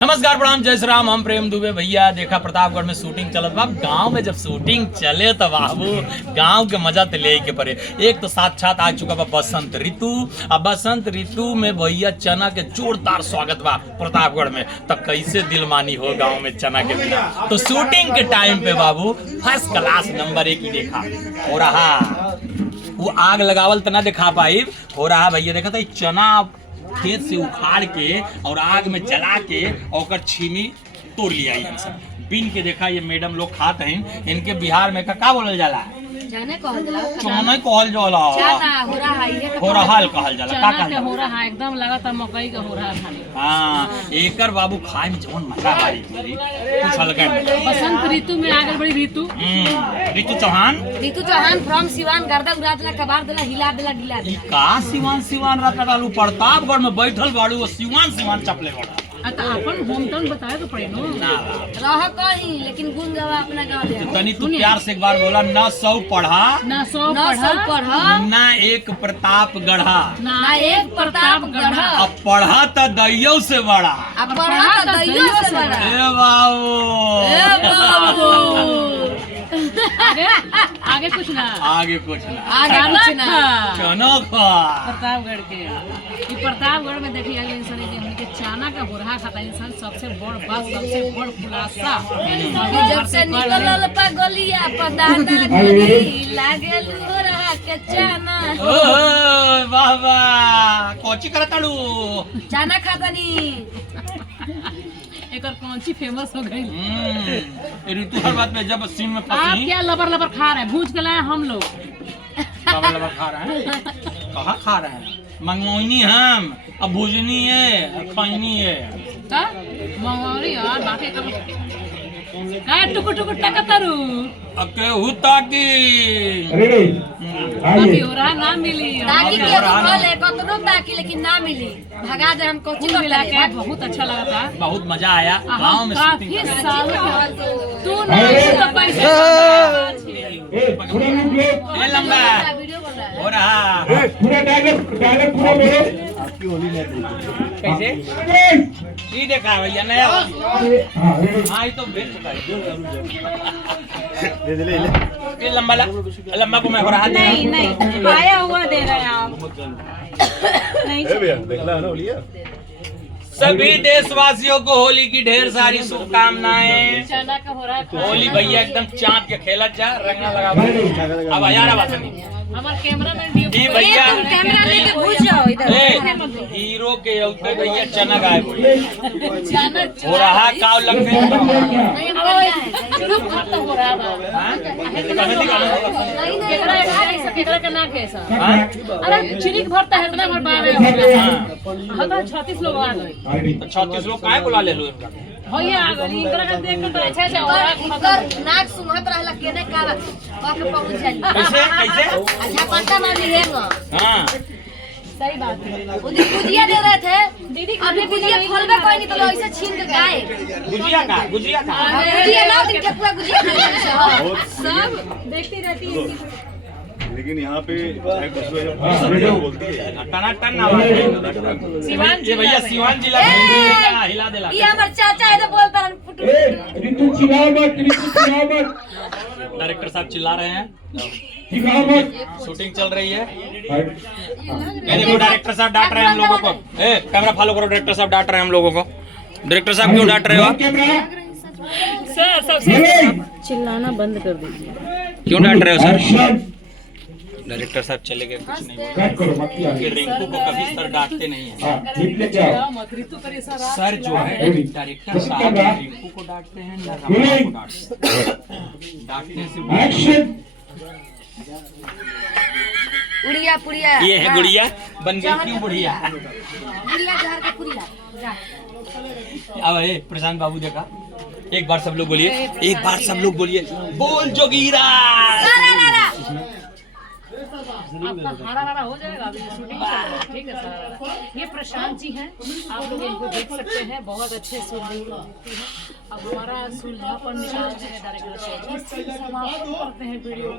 नमस्कार प्रणाम जय श्री राम। हम प्रेम दुबे भैया। देखा प्रतापगढ़ में शूटिंग चलत बा। गांव में जब शूटिंग चले तो बाबू गांव के मजा तो ले के पड़े। एक तो साक्षात आ चुका बा बसंत ऋतु। अब बसंत ऋतु में भैया चना के जोरदार स्वागत बा प्रतापगढ़ में। तो कैसे दिलमानी हो गांव में चना के बिना। तो शूटिंग के टाइम पे बाबू फर्स्ट क्लास नंबर 1 ही देखा हो रहा। वो आग लगावल तो ना दिखा पाई हो रहा भैया। देखा था चना खेत से उखाड़ के और आग में जला के और छीमी तोड़ लिया ये सब बीन के। देखा ये मैडम लोग खाते हैं। इनके बिहार में का बोलल जाला चने कहल जाला हो रहा कहल जाला का कहल हो रहा एकदम लगातार मकई का हो रहा खाने। हां एकर बाबू खाए में जवन मजा आई कुछ अलग है। बसंत ऋतु में आगे बड़ी ऋतु ऋतु चौहान फ्रॉम सिवान गर्दा उड़ा देला कबार देला हिला देला ढिला ई का सिवान रखा डालू प्रतापगढ़ में बैठल बाड़ू वो सिवान चपले बड़ा। अपन होम टाउन बताए तो पड़े नो रह कहीं लेकिन गुण गवा अपना गांव दे। तनी तू प्यार से एक बार बोला ना 100 पढ़ा ना 100 पढ़ा ना एक प्रताप गढ़ा ना एक प्रताप गढ़ा। अब पढ़ा तो दैयो से बड़ा अब पढ़ा तो दैयो से बड़ा। ए बाबू आगे कुछ ना आगे चनो खा प्रतापगढ़ के ये प्रतापगढ़ में देखिए अगले इंसान के चना का बुरहा खाता इंसान सबसे बड़ बात सबसे बड़ खुलासा जब से निकलल पा गलिया पदाना गली लागे हो रहा के चना। ओ बाबा कोची करताड़ू चना खातानी एकर कौनसी फेमस हो गई। ऋतु हर बात में जब सीन में आप फंसी क्या लबर खा रहे हैं भूज के लाए हम लोग लबर खा रहे हैं। कहाँ खा रहे हैं मंगवाइनी हम अब भुजनी है खैनी है मंगवारी यार बाकी का टुकु टुकु टकतरू केहू ताकि अभी हो रहा ना मिली ताकि के बोले कतनो ताकि लेकिन ना मिली भगा दे हम कोचिंग मिला के बहुत अच्छा लगा था। बहुत मजा आया गांव में काफी शूटिंग सालों तू नहीं तो पैसे ये लंबा वीडियो बन रहा है हो रहा पूरा डायलॉग पूरा बोलो। आपकी होली नहीं कैसे ये देखा भैया नया हाँ ये तो भेज चुका है। ये लंबा को मैं हो रहा नहीं पाया हुआ दे रहे हैं आप नहीं देखला है ना होली सभी देशवासियों को होली की ढेर सारी शुभकामनाएं। चना का हो रहा है होली भैया एकदम चाँद के खेला जा रंगा लगा। अब यार बात नहीं हमारे कैमरामैन जी भैया कैमरा लेके घुस जाओ इधर। हीरो के औते भैया चना गायब चना हो रहा काव लगते हो रहा केकरा का ना कैसा अरे चिरिक भरता है इतना भर पा रहे हो 36 लोग आ गए 36 लोग काहे बुला ले लो भैया आ गए इनकरा का देख के तो अच्छा अच्छा हो रहा इधर नाक सुंघत रहला केने का के पहुंच जाई। कैसे अच्छा पता ना लिए ना हाँ सही बात है। उदी गुजिया दे रहे थे दीदी अभी गुजिया खोलबे कोई नहीं तो ऐसे छीन के गाए गुजिया का गुजिया ना दिन के पूरा गुजिया सब देखती रहती है लेकिन यहाँ पे बोलती है टनाटन आवाज सिवान ये भैया सिवान जिला हिला देला। ये हमर चाचा है तो बोलता रन पुटू ऋतु चिल्लाओ मत डायरेक्टर साहब चिल्ला रहे हैं चिल्लाओ मत। शूटिंग चल रही है। ये देखो डायरेक्टर साहब डांट रहे हैं हम लोगों को। ए कैमरा फॉलो करो डायरेक्टर साहब डांट रहे हैं हम लोगों को। डायरेक्टर साहब क्यों डांट रहे हो आप? सर सबसे चिल्लाना बंद कर दीजिए। क्यों डांट रहे हो सर? डायरेक्टर साहब चले गए कुछ नहीं करो कि रिंकू को कभी सर डांटते नहीं है। मत ऋतु करे सर सर जो है डायरेक्टर साहब रिंकू को डांटते हैं ना रमना को डांटते हैं। डांटने से एक्शन। उड़िया पुड़िया ये है गुड़िया बन गई क्यों बुढ़िया। गुड़िया जहर के पुड़िया अब ए प्रशांत बाबू देखा एक बार सब लोग बोलिए एक बार सब लोग बोलिए बोल जोगीरा। आपका हारा हो जाएगा अभी शूटिंग चल रही है। ठीक है सर ये प्रशांत जी हैं आप लोग इनको देख सकते हैं बहुत अच्छे शूटिंग होती है। अब हमारा सुलझापन निकालते हैं डायरेक्टर साहब इस चीज समाप्त करते हैं वीडियो।